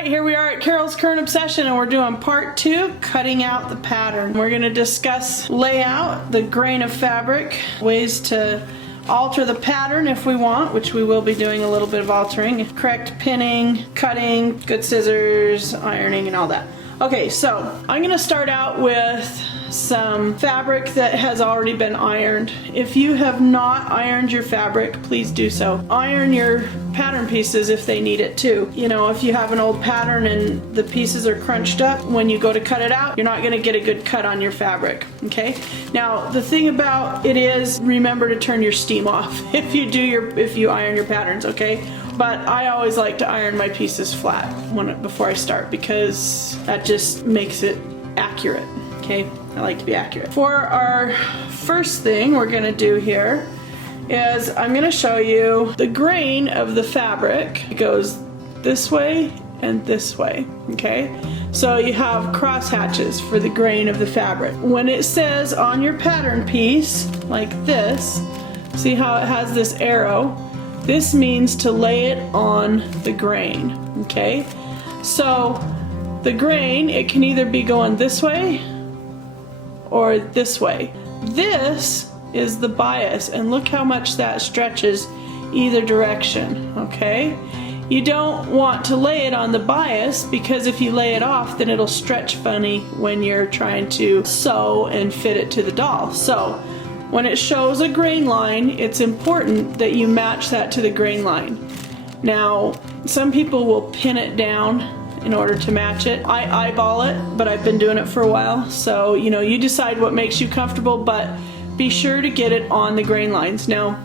Alright, here we are at Carol's Current Obsession and we're doing part 2, cutting out the pattern. We're going to discuss layout, the grain of fabric, ways to alter the pattern if we want, which we will be doing a little bit of altering, correct pinning, cutting, good scissors, ironing, and all that. Okay, so I'm going to start out with some fabric that has already been ironed. If you have not ironed your fabric, please do so. Iron your pattern pieces if they need it too. You know, if you have an old pattern and the pieces are crunched up, when you go to cut it out, you're not going to get a good cut on your fabric, okay? Now, the thing about it is, remember to turn your steam off if you iron your patterns, okay? But I always like to iron my pieces flat before I start because that just makes it accurate, okay? I like to be accurate. For our first thing we're going to do here is I'm going to show you the grain of the fabric. It goes this way and this way, okay? So you have cross hatches for the grain of the fabric. When it says on your pattern piece, like this, see how it has this arrow? This means to lay it on the grain, okay? So the grain, it can either be going this way or this way. This is the bias, and look how much that stretches either direction, okay? You don't want to lay it on the bias because if you lay it off, then it'll stretch funny when you're trying to sew and fit it to the doll. So when it shows a grain line, it's important that you match that to the grain line. Now, some people will pin it down in order to match it. I eyeball it, but I've been doing it for a while, so you know, you decide what makes you comfortable, but be sure to get it on the grain lines. Now,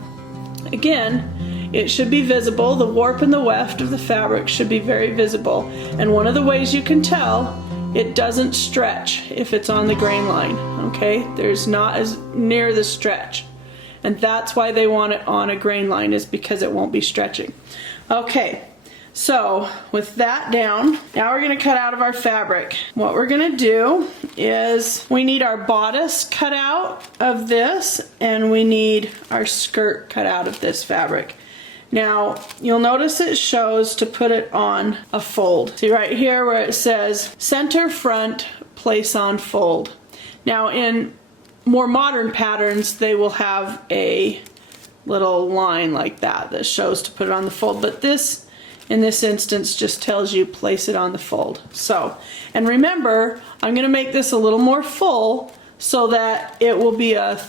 again, it should be visible. The warp and the weft of the fabric should be very visible, and one of the ways you can tell it doesn't stretch if it's on the grain line, okay? There's not as near the stretch, and that's why they want it on a grain line, is because it won't be stretching. Okay, so with that down, now we're going to cut out of our fabric. What we're going to do is we need our bodice cut out of this, and we need our skirt cut out of this fabric. Now, you'll notice it shows to put it on a fold. See right here where it says center front, place on fold. Now, in more modern patterns, they will have a little line like that that shows to put it on the fold, but this, in this instance, just tells you place it on the fold. So, and remember, I'm going to make this a little more full so that it will be a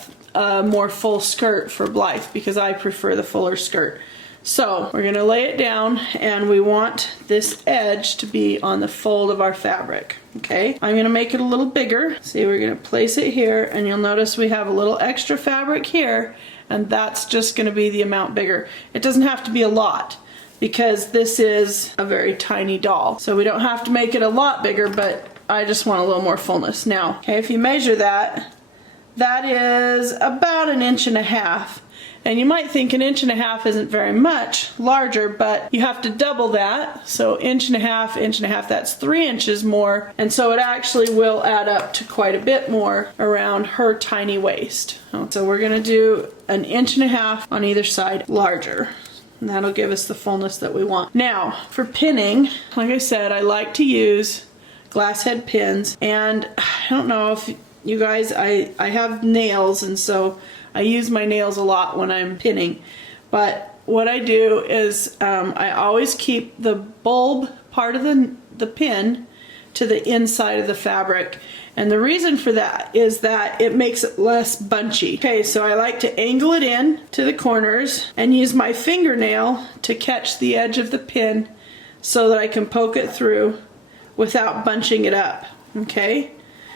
more full skirt for Blythe, because I prefer the fuller skirt. So we're going to lay it down, and we want this edge to be on the fold of our fabric, okay? I'm going to make it a little bigger. See, we're going to place it here, and you'll notice we have a little extra fabric here, and that's just going to be the amount bigger. It doesn't have to be a lot, because this is a very tiny doll. So we don't have to make it a lot bigger, but I just want a little more fullness. Now, okay, if you measure that, that is about 1.5 inches. And you might think 1.5 inches isn't very much larger, but you have to double that. So 1.5 inches, that's 3 inches more. And so it actually will add up to quite a bit more around her tiny waist. So we're gonna do 1.5 inches on either side larger. And that'll give us the fullness that we want. Now, for pinning, like I said, I like to use glass head pins. And I don't know if you guys, I have nails, and so I use my nails a lot when I'm pinning. But what I do is I always keep the bulb part of the pin to the inside of the fabric. And the reason for that is that it makes it less bunchy. Okay, so I like to angle it in to the corners and use my fingernail to catch the edge of the pin so that I can poke it through without bunching it up, okay?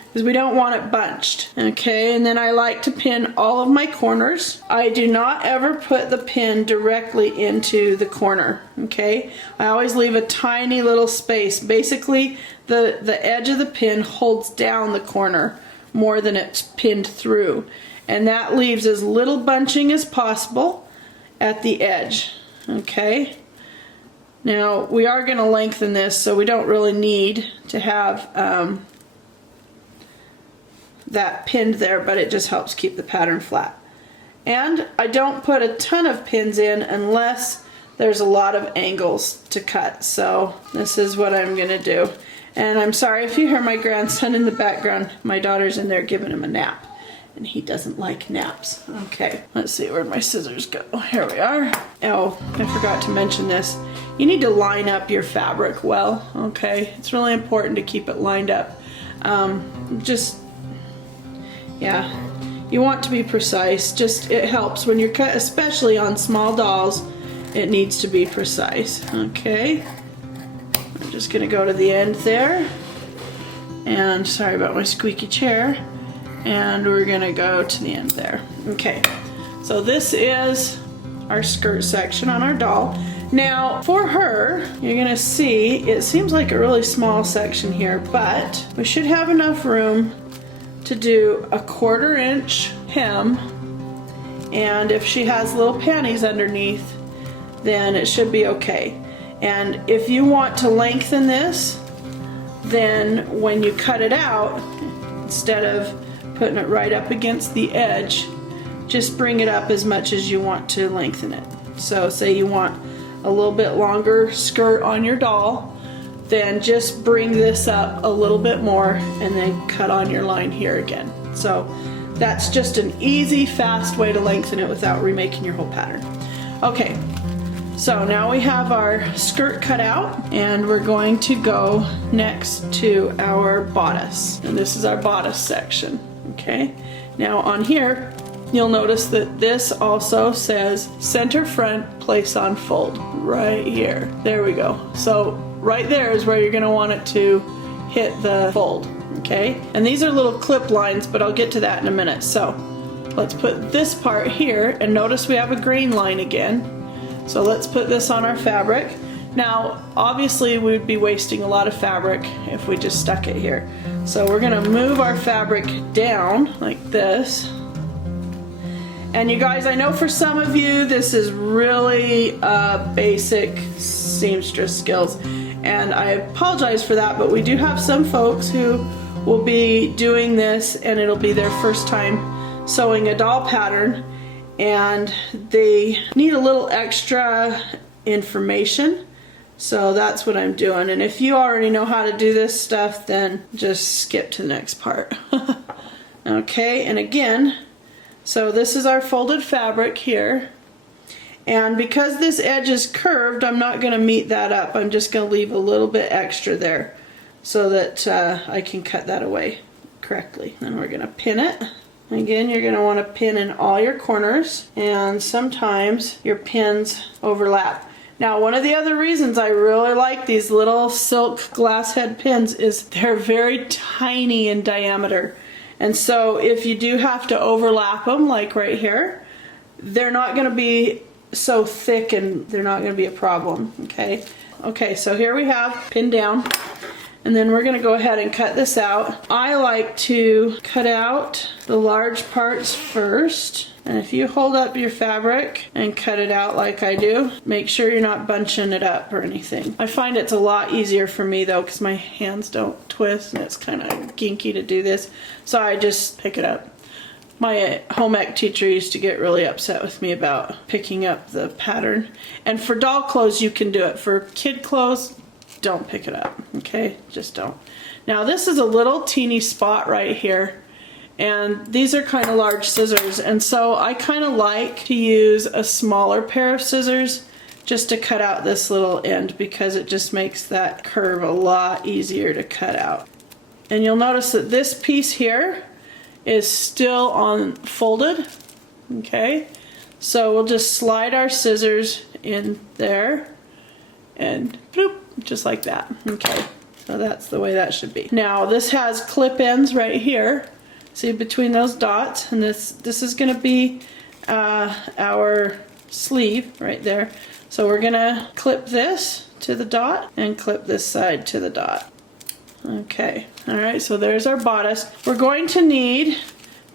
Because we don't want it bunched. Okay, and then I like to pin all of my corners. I do not ever put the pin directly into the corner, okay? I always leave a tiny little space. Basically, the edge of the pin holds down the corner more than it's pinned through. And that leaves as little bunching as possible at the edge, okay? Now, we are going to lengthen this, so we don't really need to have that pinned there, but it just helps keep the pattern flat. And I don't put a ton of pins in unless there's a lot of angles to cut. So this is what I'm gonna do. And I'm sorry if you hear my grandson in the background. My daughter's in there giving him a nap, and he doesn't like naps. Okay, let's see, where'd my scissors go? Here we are. Oh, I forgot to mention this. You need to line up your fabric well, okay? It's really important to keep it lined up. Yeah, you want to be precise. It helps when you're cut, especially on small dolls, it needs to be precise, okay? I'm just gonna go to the end there. And sorry about my squeaky chair. And we're gonna go to the end there. Okay, so this is our skirt section on our doll. Now for her, you're gonna see, it seems like a really small section here, but we should have enough room to do a 1/4 inch hem, and if she has little panties underneath, then it should be okay. And if you want to lengthen this, then when you cut it out, instead of putting it right up against the edge, just bring it up as much as you want to lengthen it. So say you want a little bit longer skirt on your doll, then just bring this up a little bit more and then cut on your line here again. So that's just an easy, fast way to lengthen it without remaking your whole pattern. Okay, so now we have our skirt cut out, and we're going to go next to our bodice. And this is our bodice section, okay? Now on here, you'll notice that this also says center front, place on fold, right here. There we go. So right there is where you're gonna want it to hit the fold, okay? And these are little clip lines, but I'll get to that in a minute. So let's put this part here, and notice we have a grain line again. So let's put this on our fabric. Now, obviously we'd be wasting a lot of fabric if we just stuck it here. So we're gonna move our fabric down like this. And you guys, I know for some of you this is really basic seamstress skills, and I apologize for that, but we do have some folks who will be doing this and it'll be their first time sewing a doll pattern, and they need a little extra information. So that's what I'm doing. And if you already know how to do this stuff, then just skip to the next part. Okay, and again, so this is our folded fabric here. And because this edge is curved, I'm not going to meet that up. I'm just going to leave a little bit extra there so that I can cut that away correctly. And we're going to pin it. Again, you're going to want to pin in all your corners, and sometimes your pins overlap. Now, one of the other reasons I really like these little silk glass head pins is they're very tiny in diameter. And so if you do have to overlap them, like right here, they're not going to be so thick and they're not going to be a problem, okay? Okay, so here we have pinned down, and then we're going to go ahead and cut this out. I like to cut out the large parts first. And if you hold up your fabric and cut it out like I do, make sure you're not bunching it up or anything. I find it's a lot easier for me though, because my hands don't twist and it's kind of ginky to do this. So I just pick it up. My home ec teacher used to get really upset with me about picking up the pattern. And for doll clothes you can do it. For kid clothes, don't pick it up, okay? Just don't. Now this is a little teeny spot right here. And these are kind of large scissors, and so I kind of like to use a smaller pair of scissors just to cut out this little end, because it just makes that curve a lot easier to cut out. And you'll notice that this piece here is still unfolded, okay? So we'll just slide our scissors in there and bloop, just like that, okay? So that's the way that should be. Now this has clip ends right here. See between those dots, and this is going to be our sleeve right there. So we're going to clip this to the dot and clip this side to the dot. Okay, alright, so there's our bodice. We're going to need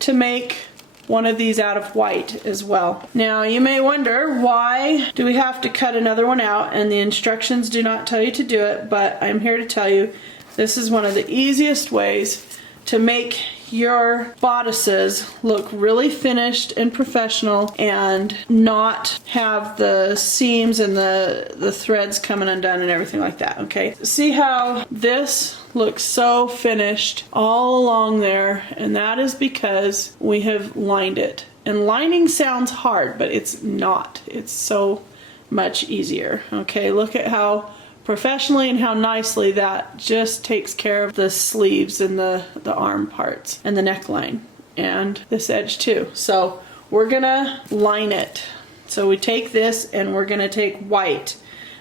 to make one of these out of white as well. Now you may wonder, why do we have to cut another one out? And the instructions do not tell you to do it, but I'm here to tell you this is one of the easiest ways to make your bodices look really finished and professional and not have the seams and the threads coming undone and everything like that, okay? See how this looks so finished all along there, and that is because we have lined it. And lining sounds hard, but it's not. It's so much easier, okay? Look at how professionally and how nicely that just takes care of the sleeves and the arm parts and the neckline and this edge too. So we're gonna line it. So we take this and we're gonna take white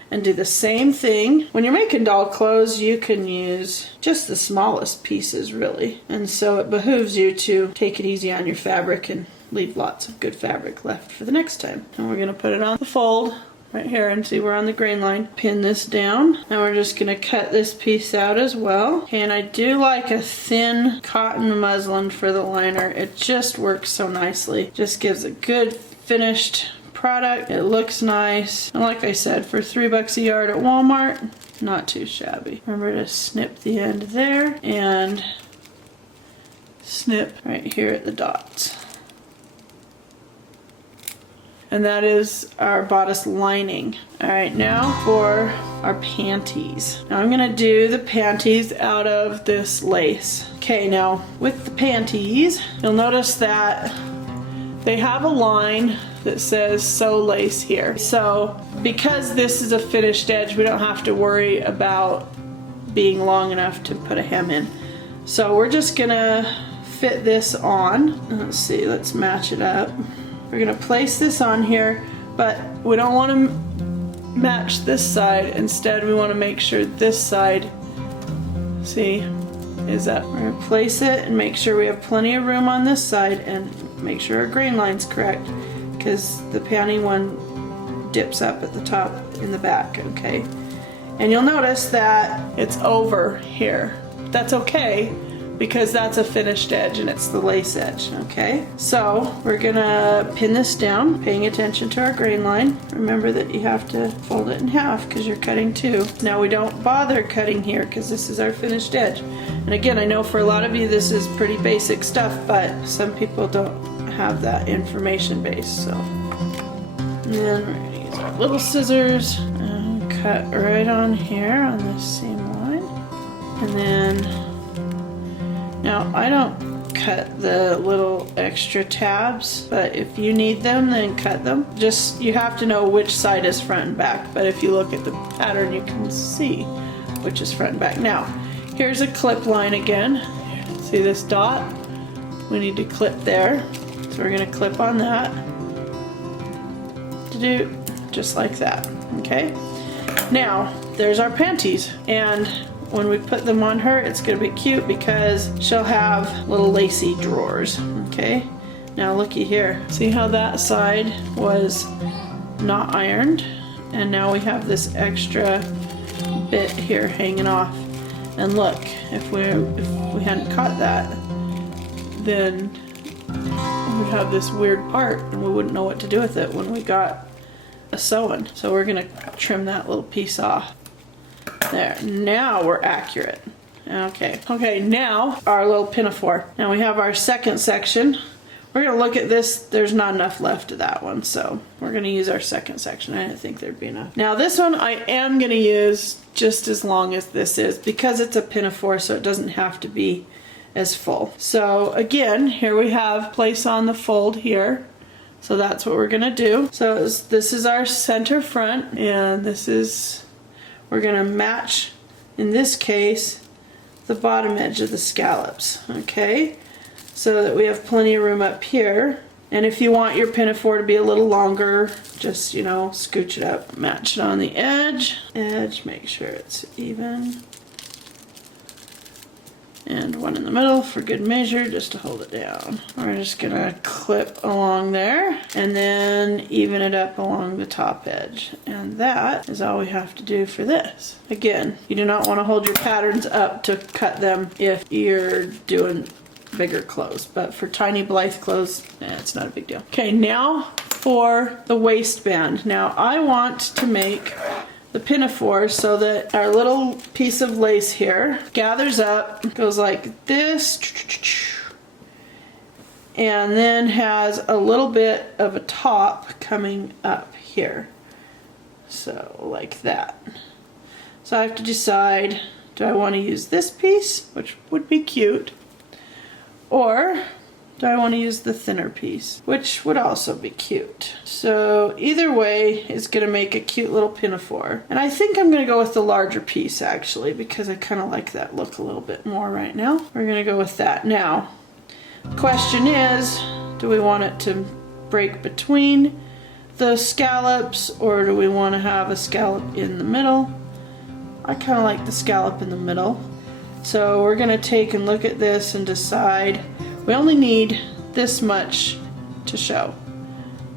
and do the same thing. When you're making doll clothes, you can use just the smallest pieces really. And so it behooves you to take it easy on your fabric and leave lots of good fabric left for the next time. And we're gonna put it on the fold right here, and see we're on the grain line. Pin this down, and we're just gonna cut this piece out as well. Okay, and I do like a thin cotton muslin for the liner. It just works so nicely. Just gives a good finished product. It looks nice. And like I said, for $3 a yard at Walmart, not too shabby. Remember to snip the end there and snip right here at the dots. And that is our bodice lining. All right, now for our panties. Now I'm gonna do the panties out of this lace. Okay, now with the panties, you'll notice that they have a line that says sew lace here. So because this is a finished edge, we don't have to worry about being long enough to put a hem in. So we're just gonna fit this on. Let's see, let's match it up. We're gonna place this on here, but we don't want to match this side. Instead, we want to make sure this side, see, is up. We're gonna place it and make sure we have plenty of room on this side and make sure our grain line's correct, because the panty one dips up at the top in the back, okay? And you'll notice that it's over here. That's okay, because that's a finished edge and it's the lace edge, okay? So we're gonna pin this down, paying attention to our grain line. Remember that you have to fold it in half because you're cutting two. Now we don't bother cutting here because this is our finished edge. And again, I know for a lot of you this is pretty basic stuff, but some people don't have that information base, so. And then we're gonna use our little scissors and cut right on here on this seam line. And then, now, I don't cut the little extra tabs, but if you need them, then cut them. Just, you have to know which side is front and back, but if you look at the pattern, you can see which is front and back. Now, here's a clip line again. See this dot? We need to clip there. So we're gonna clip on that. To do just like that, okay? Now, there's our panties, and when we put them on her, it's gonna be cute because she'll have little lacy drawers, okay? Now looky here. See how that side was not ironed? And now we have this extra bit here hanging off. And look, if we hadn't caught that, then we'd have this weird part and we wouldn't know what to do with it when we got a sewing. So we're gonna trim that little piece off. There, now we're accurate. Okay, now our little pinafore. Now we have our second section. We're gonna look at this. There's not enough left of that one, so we're gonna use our second section. I didn't think there'd be enough. Now this one I am gonna use just as long as this is because it's a pinafore, so it doesn't have to be as full. So again, here we have place on the fold here. So that's what we're gonna do. So this is our center front, and this is, we're gonna match, in this case, the bottom edge of the scallops, okay? So that we have plenty of room up here. And if you want your pinafore to be a little longer, just, you know, scooch it up, match it on the edge. Make sure it's even. And one in the middle for good measure, just to hold it down. We're just gonna clip along there and then even it up along the top edge. And that is all we have to do for this. Again, you do not want to hold your patterns up to cut them if you're doing bigger clothes, but for tiny Blythe clothes, it's not a big deal. Okay, now for the waistband. Now I want to make the pinafore so that our little piece of lace here gathers up, goes like this, and then has a little bit of a top coming up here. So like that. So I have to decide, do I want to use this piece, which would be cute, or do I want to use the thinner piece, which would also be cute. So either way is going to make a cute little pinafore. And I think I'm going to go with the larger piece actually, because I kind of like that look a little bit more right now. We're going to go with that. Now, the question is, do we want it to break between the scallops, or do we want to have a scallop in the middle? I kind of like the scallop in the middle. So we're going to take and look at this and decide. We only need this much to show,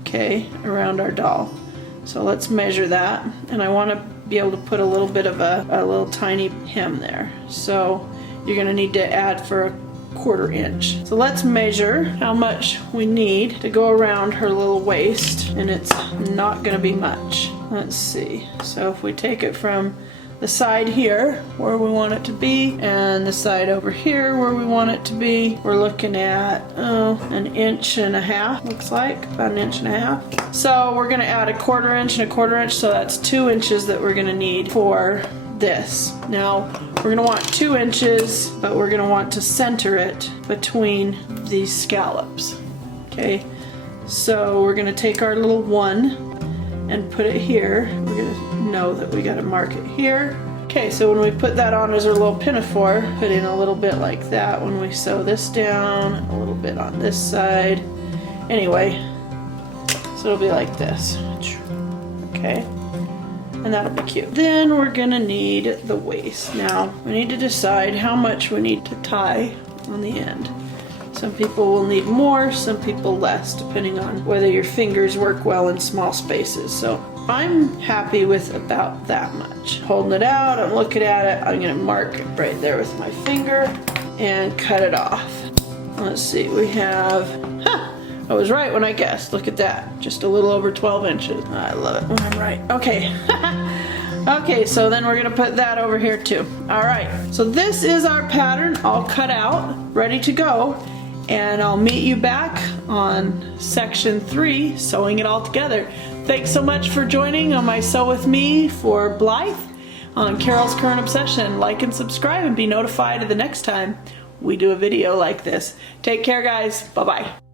okay, around our doll. So let's measure that, and I want to be able to put a little bit of a little tiny hem there. So you're going to need to add for a 1/4 inch. So let's measure how much we need to go around her little waist, and it's not going to be much. Let's see. So if we take it from the side here where we want it to be and the side over here where we want it to be, we're looking at 1.5 inches, looks like about 1.5 inches. So we're going to add a 1/4 inch and a 1/4 inch, so that's 2 inches that we're going to need for this. Now we're going to want 2 inches, but we're going to want to center it between these scallops. Okay, so we're going to take our little 1 and put it here. We're going to know that we got to mark it here. Okay, so when we put that on as our little pinafore, put in a little bit like that when we sew this down, a little bit on this side. Anyway, so it'll be like this. Okay, and that'll be cute. Then we're gonna need the waist. Now, we need to decide how much we need to tie on the end. Some people will need more, some people less, depending on whether your fingers work well in small spaces. So I'm happy with about that much. Holding it out, I'm looking at it, I'm gonna mark it right there with my finger and cut it off. Let's see, we have, I was right when I guessed, look at that. Just a little over 12 inches. I love it when I'm right. Okay. Okay, so then we're gonna put that over here too. All right, so this is our pattern all cut out, ready to go. And I'll meet you back on section 3, sewing it all together. Thanks so much for joining on my Sew With Me for Blythe on Carol's Current Obsession. Like and subscribe and be notified of the next time we do a video like this. Take care, guys. Bye-bye.